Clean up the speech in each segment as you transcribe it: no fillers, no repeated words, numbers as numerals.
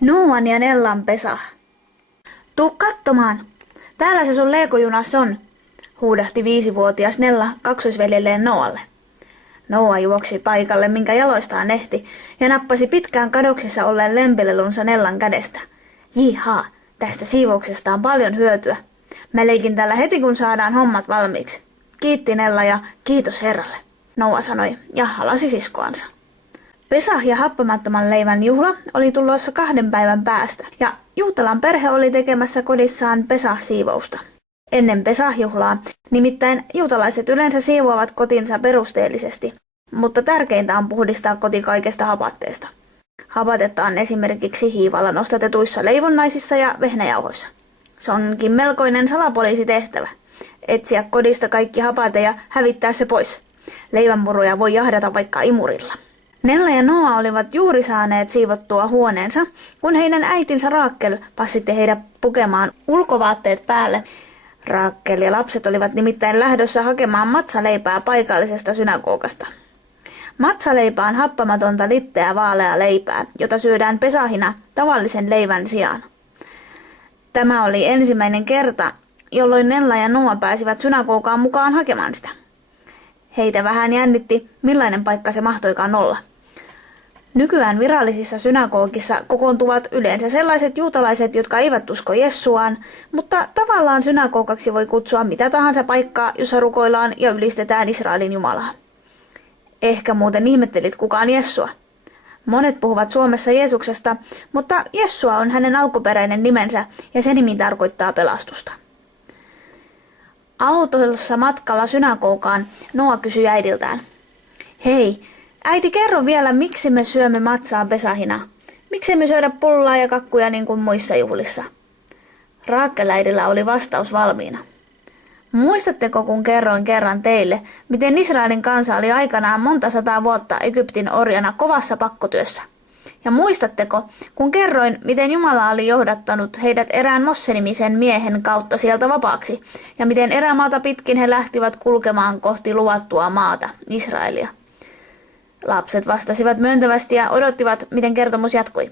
Noan ja Nellan Pesah. Tuu katsomaan. Täällä se sun leikojunas on, huudahti 5-vuotias Nella kaksosveljelleen Noalle. Noa juoksi paikalle, minkä jaloistaan ehti, ja nappasi pitkään kadoksissa olleen lempilelunsa Nellan kädestä. Jihaa, tästä siivouksesta on paljon hyötyä. Mä leikin tällä heti, kun saadaan hommat valmiiksi. Kiitti Nella ja kiitos Herralle, Noa sanoi ja halasi siskoansa. Pesah ja happamattoman leivän juhla oli tulossa 2 päivän päästä, ja Juutalan perhe oli tekemässä kodissaan Pesah-siivousta. Ennen Pesah-juhlaa, nimittäin juutalaiset yleensä siivoavat kotinsa perusteellisesti, mutta tärkeintä on puhdistaa koti kaikesta hapatteesta. Hapatetaan esimerkiksi hiivalla nostatetuissa leivonnaisissa ja vehnäjauhoissa. Se onkin melkoinen salapoliisitehtävä. Etsiä kodista kaikki hapate ja hävittää se pois. Leivänmuruja voi jahdata vaikka imurilla. Nella ja Noa olivat juuri saaneet siivottua huoneensa, kun heidän äitinsä Raakel passitti heidät pukemaan ulkovaatteet päälle. Raakel ja lapset olivat nimittäin lähdössä hakemaan matsaleipää paikallisesta synagogasta. Matsaleipä on happamatonta litteää vaaleaa leipää, jota syödään pesahina tavallisen leivän sijaan. Tämä oli ensimmäinen kerta, jolloin Nella ja Noa pääsivät synagogaan mukaan hakemaan sitä. Heitä vähän jännitti, millainen paikka se mahtoikaan olla. Nykyään virallisissa synagogissa kokoontuvat yleensä sellaiset juutalaiset, jotka eivät usko Jessuaan, mutta tavallaan synagogaksi voi kutsua mitä tahansa paikkaa, jossa rukoillaan ja ylistetään Israelin Jumalaa. Ehkä muuten ihmettelit, kuka on Jessua. Monet puhuvat Suomessa Jeesuksesta, mutta Jessua on hänen alkuperäinen nimensä ja se nimi tarkoittaa pelastusta. Autossa matkalla synagogaan Noa kysyi äidiltään. Hei, äiti, kerro vielä, miksi me syömme matsaa pesahina? Miksi me syödä pullaa ja kakkuja niin kuin muissa juhlissa? Raakel-äidillä oli vastaus valmiina. Muistatteko, kun kerroin kerran teille, miten Israelin kansa oli aikanaan monta 100 vuotta Egyptin orjana kovassa pakkotyössä? Ja muistatteko, kun kerroin, miten Jumala oli johdattanut heidät erään Mosse-nimisen miehen kautta sieltä vapaaksi, ja miten erämaata pitkin he lähtivät kulkemaan kohti luvattua maata, Israelia? Lapset vastasivat myöntävästi ja odottivat, miten kertomus jatkui.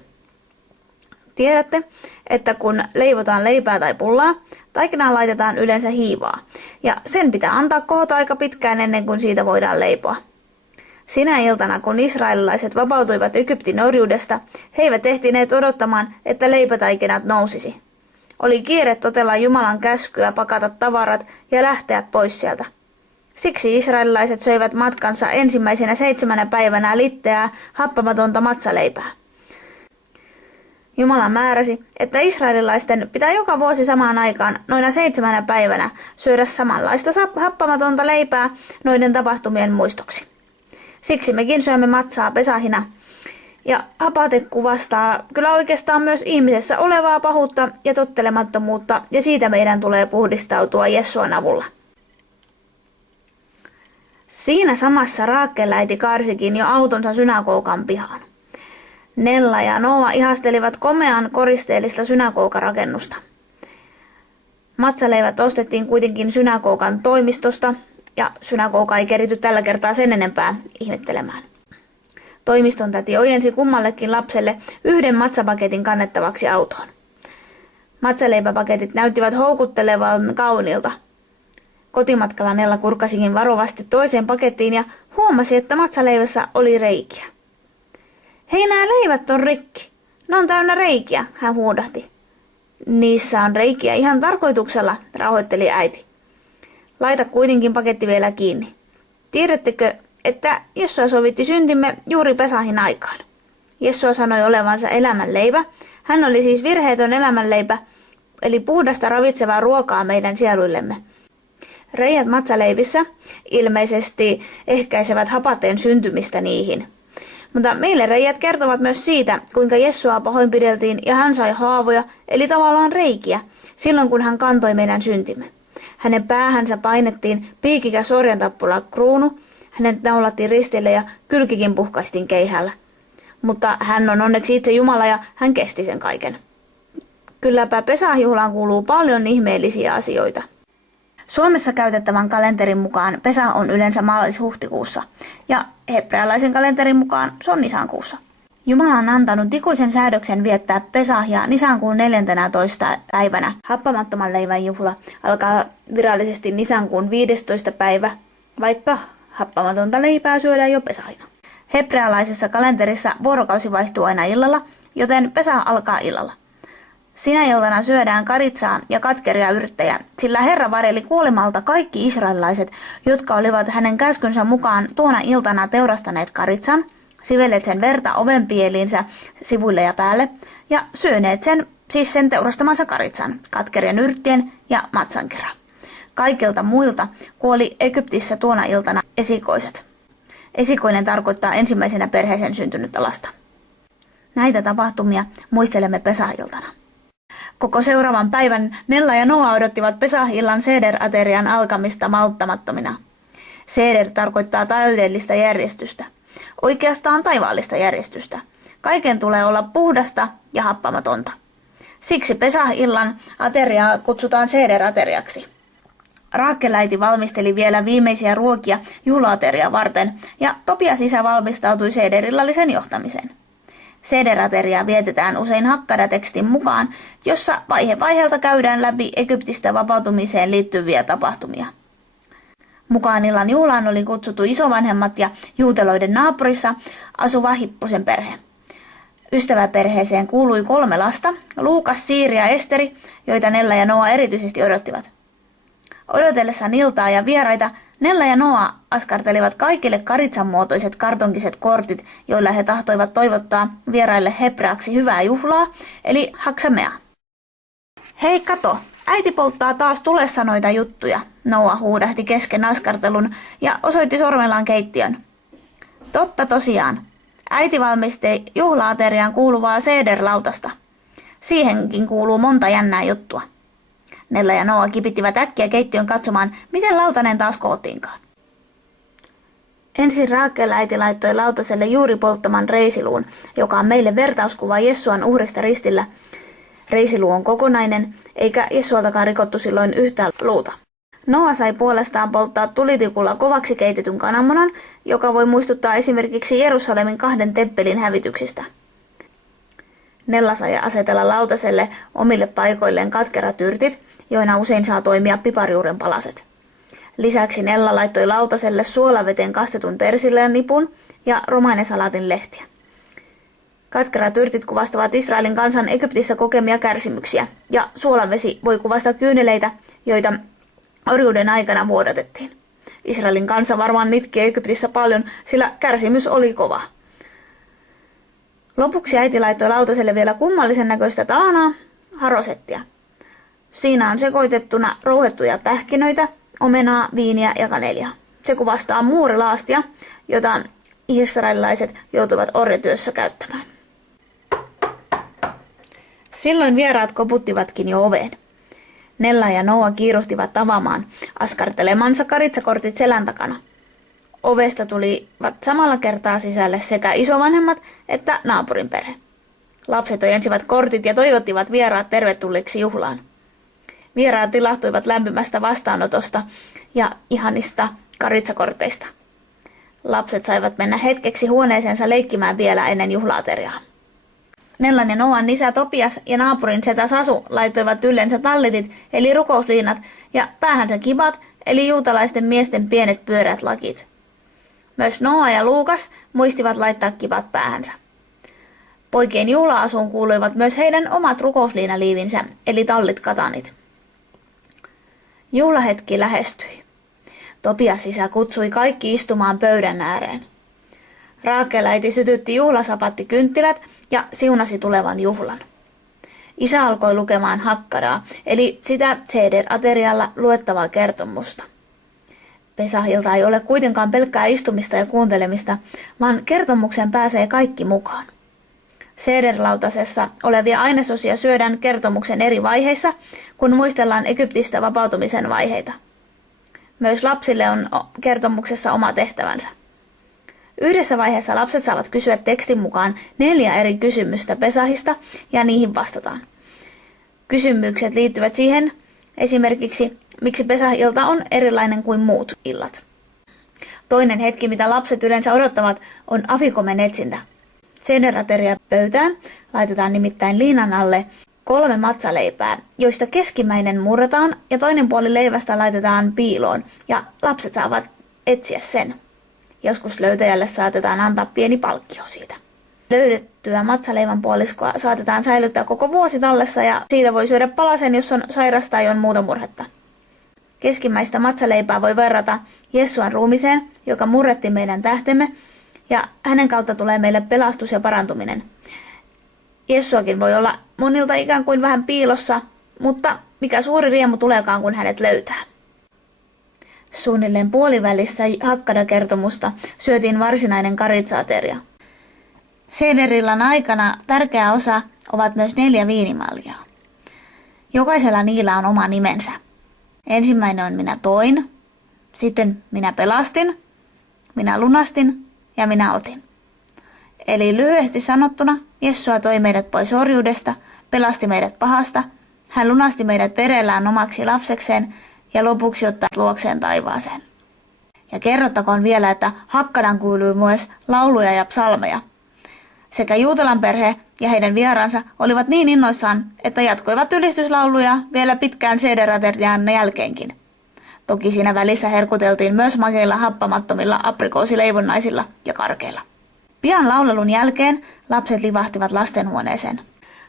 Tiedätte, että kun leivotaan leipää tai pullaa, taikinaan laitetaan yleensä hiivaa, ja sen pitää antaa kohota aika pitkään ennen kuin siitä voidaan leipoa. Sinä iltana, kun israelilaiset vapautuivat Egyptin orjuudesta, he eivät ehtineet odottamaan, että leipätaikinat nousisi. Oli kiire totella Jumalan käskyä pakata tavarat ja lähteä pois sieltä. Siksi israelilaiset söivät matkansa ensimmäisenä 7 päivänä litteää, happamatonta matsaleipää. Jumala määräsi, että israelilaisten pitää joka vuosi samaan aikaan noina 7 päivänä syödä samanlaista happamatonta leipää noiden tapahtumien muistoksi. Siksi mekin syömme matsaa pesahina. Ja hapate kuvastaa kyllä oikeastaan myös ihmisessä olevaa pahuutta ja tottelemattomuutta, ja siitä meidän tulee puhdistautua Jessuan avulla. Siinä samassa Raakel-äiti karsikin jo autonsa synagogan pihaan. Nella ja Noa ihastelivat komean koristeellista synagogarakennusta. Matsaleivät ostettiin kuitenkin synagogan toimistosta, ja synagoga ei keritty tällä kertaa sen enempää ihmettelemään. Toimiston täti ojensi kummallekin lapselle 1 matsapaketin kannettavaksi autoon. Matsaleipäpaketit näyttivät houkuttelevan kauniilta. Kotimatkalla Nella kurkkasikin varovasti toiseen pakettiin ja huomasi, että matsaleivässä oli reikiä. Hei, nämä leivät on rikki. Ne on täynnä reikiä, hän huudahti. Niissä on reikiä ihan tarkoituksella, rauhoitteli äiti. Laita kuitenkin paketti vielä kiinni. Tiedättekö, että Jessua sovitti syntimme juuri pesahin aikaan? Jessua sanoi olevansa elämänleipä. Hän oli siis virheetön elämänleipä, eli puhdasta ravitsevaa ruokaa meidän sieluillemme. Reijät matsaleivissä ilmeisesti ehkäisevät hapateen syntymistä niihin. Mutta meille reijät kertovat myös siitä, kuinka Jessua pahoinpideltiin ja hän sai haavoja, eli tavallaan reikiä, silloin kun hän kantoi meidän syntimme. Hänen päähänsä painettiin piikikäs orjantappula kruunu, hänet naulattiin ristille ja kylkikin puhkaistiin keihällä. Mutta hän on onneksi itse Jumala ja hän kesti sen kaiken. Kylläpä Pesah-juhlaan kuuluu paljon ihmeellisiä asioita. Suomessa käytettävän kalenterin mukaan Pesah on yleensä maalis-huhtikuussa ja hebrealaisen kalenterin mukaan se on Nisankuussa. Jumala on antanut ikuisen säädöksen viettää Pesah ja Nisankuun 14. päivänä. Happamattoman leivän juhla alkaa virallisesti Nisankuun 15. päivä, vaikka happamatonta leipää syödään jo Pesahina. Hebrealaisessa kalenterissa vuorokausi vaihtuu aina illalla, joten Pesah alkaa illalla. Sinä iltana syödään karitsaa ja katkeria yrttejä, sillä Herra varjeli kuolemalta kaikki israelilaiset, jotka olivat hänen käskynsä mukaan tuona iltana teurastaneet karitsan, sivelleet sen verta ovenpieliinsä sivuille ja päälle ja syöneet sen teurastamansa karitsan, katkerian yrttien ja matsan kerran. Kaikilta muilta kuoli Egyptissä tuona iltana esikoiset. Esikoinen tarkoittaa ensimmäisenä perheeseen syntynyttä lasta. Näitä tapahtumia muistelemme Pesah-iltana. Koko seuraavan päivän Nella ja Noa odottivat Pesah-illan Seder-aterian alkamista malttamattomina. Seder tarkoittaa täydellistä järjestystä. Oikeastaan taivaallista järjestystä. Kaiken tulee olla puhdasta ja happamatonta. Siksi Pesah-illan ateriaa kutsutaan Seder-ateriaksi. Raakel äiti valmisteli vielä viimeisiä ruokia juhlaateriaa varten ja Topias isä valmistautui Seder-illallisen johtamiseen. Seder-ateriaa vietetään usein Hakkada-tekstin mukaan, jossa vaihe vaiheelta käydään läpi Egyptistä vapautumiseen liittyviä tapahtumia. Mukaan illan juhlaan oli kutsuttu isovanhemmat ja juuteloiden naapurissa asuva Hippusen perhe. Ystäväperheeseen kuului 3 lasta, Luukas, Siiri ja Esteri, joita Nella ja Noa erityisesti odottivat. Odotellessaan iltaa ja vieraita, Nella ja Noa askartelivat kaikille karitsan muotoiset kartonkiset kortit, joilla he tahtoivat toivottaa vieraille hebreaksi hyvää juhlaa, eli haksamea. Hei kato, äiti polttaa taas tulessa noita juttuja, Noa huudahti kesken askartelun ja osoitti sormellaan keittiön. Totta tosiaan, äiti valmisti juhlaateriaan kuuluvaa sederlautasta. Siihenkin kuuluu monta jännää juttua. Nella ja Noa kipittivät äkkiä keittiön katsomaan, miten lautanen taas koottiinkaan. Ensin Raakel äiti laittoi lautaselle juuri polttaman reisiluun, joka on meille vertauskuva Jessuan uhrista ristillä. Reisiluu on kokonainen, eikä Jessualtakaan rikottu silloin yhtään luuta. Noa sai puolestaan polttaa tulitikulla kovaksi keitetyn kananmunan, joka voi muistuttaa esimerkiksi Jerusalemin 2 temppelin hävityksistä. Nella sai asetella lautaselle omille paikoilleen katkerat yrtit, joina usein saa toimia piparjuuren palaset. Lisäksi Nella laittoi lautaselle suolaveteen kastetun persilleen nipun ja romainesalaatin lehtiä. Katkerat yrtit kuvastavat Israelin kansan Egyptissä kokemia kärsimyksiä, ja suolavesi voi kuvastaa kyyneleitä, joita orjuuden aikana vuodatettiin. Israelin kansa varmaan nitki Egyptissä paljon, sillä kärsimys oli kova. Lopuksi äiti laittoi lautaselle vielä kummallisen näköistä talanaa, harosettia. Siinä on sekoitettuna rouhettuja pähkinöitä, omenaa, viiniä ja kanelia. Se kuvastaa muurilaastia, jota israelilaiset joutuivat orjatyössä käyttämään. Silloin vieraat koputtivatkin jo oveen. Nella ja Noa kiiruhtivat avaamaan askartelemansa karitsakortit selän takana. Ovesta tulivat samalla kertaa sisälle sekä isovanhemmat että naapurin perhe. Lapset ojensivat kortit ja toivottivat vieraat tervetulleeksi juhlaan. Vieraat ilahtuivat lämpimästä vastaanotosta ja ihanista karitsakorteista. Lapset saivat mennä hetkeksi huoneeseensa leikkimään vielä ennen juhlaateriaa. Nellan ja Noan isä Topias ja naapurin setä Sasu laittoivat yllensä tallitit eli rukousliinat ja päähänsä kibat eli juutalaisten miesten pienet pyöreät lakit. Myös Noa ja Luukas muistivat laittaa kibat päähänsä. Poikien juhla-asuun kuuluivat myös heidän omat rukousliinaliivinsä eli tallit katanit. Juhlahetki lähestyi. Topias isä kutsui kaikki istumaan pöydän ääreen. Raakel äiti sytytti juhlasapattikynttilät ja siunasi tulevan juhlan. Isä alkoi lukemaan Hakkadaa, eli sitä Seder-aterialla luettavaa kertomusta. Pesahilta ei ole kuitenkaan pelkkää istumista ja kuuntelemista, vaan kertomukseen pääsee kaikki mukaan. Seder-lautasessa olevia ainesosia syödään kertomuksen eri vaiheissa, kun muistellaan Egyptistä vapautumisen vaiheita. Myös lapsille on kertomuksessa oma tehtävänsä. Yhdessä vaiheessa lapset saavat kysyä tekstin mukaan 4 eri kysymystä Pesahista ja niihin vastataan. Kysymykset liittyvät siihen esimerkiksi, miksi Pesah-ilta on erilainen kuin muut illat. Toinen hetki, mitä lapset yleensä odottavat, on afikomen etsintä. Sederäteriä pöytään laitetaan nimittäin liinan alle 3 matsaleipää, joista keskimmäinen murretaan ja toinen puoli leivästä laitetaan piiloon ja lapset saavat etsiä sen. Joskus löytäjälle saatetaan antaa pieni palkkio siitä. Löydettyä matsaleivän puoliskoa saatetaan säilyttää koko vuosi tallessa ja siitä voi syödä palasen, jos on sairas tai on muuta murhetta. Keskimmäistä matsaleipää voi verrata Jessuan ruumiseen, joka murretti meidän tähtemme, ja hänen kautta tulee meille pelastus ja parantuminen. Jessuakin voi olla monilta ikään kuin vähän piilossa, mutta mikä suuri riemu tuleekaan, kun hänet löytää. Suunnilleen puolivälissä Hakkada-kertomusta syötiin varsinainen karitsa-ateria. Sederillan aikana tärkeä osa ovat myös 4 viinimaljaa. Jokaisella niillä on oma nimensä. Ensimmäinen on minä toin, sitten minä pelastin, minä lunastin ja minä otin. Eli lyhyesti sanottuna, Jessua toi meidät pois orjuudesta, pelasti meidät pahasta, hän lunasti meidät perellään omaksi lapsekseen ja lopuksi ottaa luokseen taivaaseen. Ja kerrottakoon vielä, että Hakkadan kuului myös lauluja ja psalmeja. Sekä Juutelan perhe ja heidän vieraansa olivat niin innoissaan, että jatkoivat ylistyslauluja vielä pitkään Sederäterian jälkeenkin. Toki siinä välissä herkuteltiin myös makeilla happamattomilla aprikoosileivonnaisilla ja karkeilla. Pian laulelun jälkeen lapset livahtivat lastenhuoneeseen.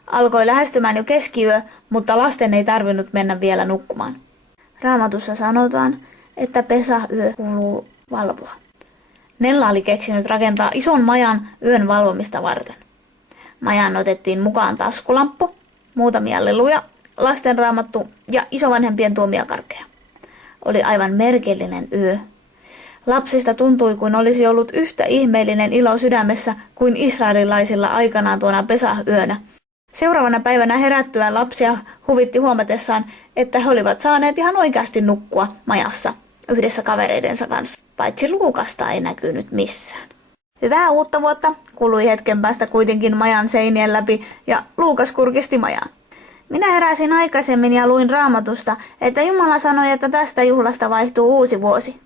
Alkoi lähestymään jo keskiyö, mutta lasten ei tarvinnut mennä vielä nukkumaan. Raamatussa sanotaan, että pesäyö kuuluu valvoa. Nella oli keksinyt rakentaa ison majan yön valvomista varten. Majaan otettiin mukaan taskulamppu, muutamia leluja, lastenraamattu ja isovanhempien tuomia karkkeja. Oli aivan merkillinen yö. Lapsista tuntui, kuin olisi ollut yhtä ihmeellinen ilo sydämessä kuin israelilaisilla aikanaan tuona pesäyönä. Seuraavana päivänä herättyään lapsia huvitti huomatessaan, että he olivat saaneet ihan oikeasti nukkua majassa yhdessä kavereidensa kanssa. Paitsi Luukasta ei näkynyt missään. Hyvää uutta vuotta kului hetken päästä kuitenkin majan seinien läpi ja Luukas kurkisti majaan. Minä heräsin aikaisemmin ja luin Raamatusta, että Jumala sanoi, että tästä juhlasta vaihtuu uusi vuosi.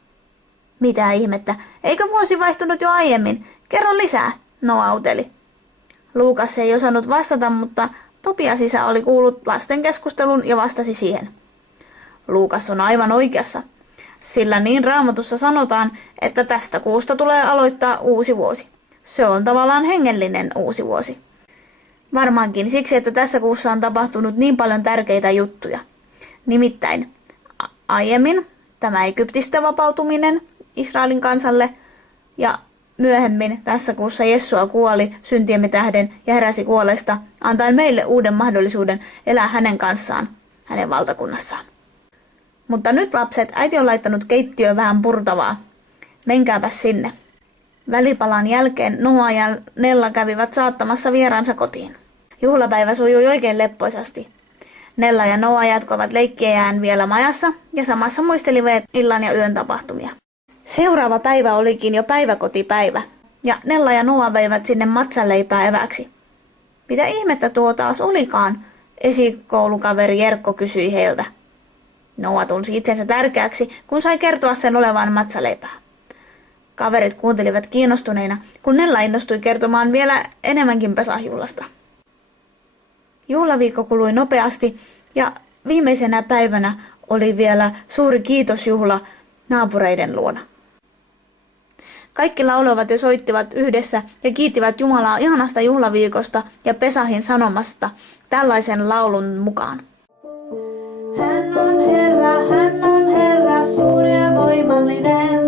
Mitä ihmettä, eikö vuosi vaihtunut jo aiemmin? Kerro lisää, Noa uteli. Luukas ei osannut vastata, mutta Topias isä oli kuullut lasten keskustelun ja vastasi siihen. Luukas on aivan oikeassa, sillä niin Raamatussa sanotaan, että tästä kuusta tulee aloittaa uusi vuosi. Se on tavallaan hengellinen uusi vuosi. Varmaankin siksi, että tässä kuussa on tapahtunut niin paljon tärkeitä juttuja. Nimittäin aiemmin tämä Egyptistä vapautuminen Israelin kansalle ja myöhemmin tässä kuussa Jessua kuoli syntiemme tähden ja heräsi kuolesta, antaen meille uuden mahdollisuuden elää hänen kanssaan, hänen valtakunnassaan. Mutta nyt lapset, äiti on laittanut keittiöön vähän purtavaa. Menkääpäs sinne. Välipalan jälkeen Noa ja Nella kävivät saattamassa vieraansa kotiin. Juhlapäivä sujui oikein leppoisasti. Nella ja Noa jatkoivat leikkiään vielä majassa ja samassa muistelivat illan ja yön tapahtumia. Seuraava päivä olikin jo päiväkotipäivä ja Nella ja Noa veivät sinne matsanleipää eväksi. Mitä ihmettä tuo taas olikaan, esikoulukaveri Jerkko kysyi heiltä. Noa tunsi itsensä tärkeäksi, kun sai kertoa sen olevan matsaleipää. Kaverit kuuntelivat kiinnostuneina, kun Nella innostui kertomaan vielä enemmänkin Pesahjuhlasta. Juhlaviikko kului nopeasti ja viimeisenä päivänä oli vielä suuri kiitosjuhla naapureiden luona. Kaikki lauloivat ja soittivat yhdessä ja kiittivät Jumalaa ihanasta juhlaviikosta ja Pesahin sanomasta tällaisen laulun mukaan. Hän on Herra, suuri ja voimallinen.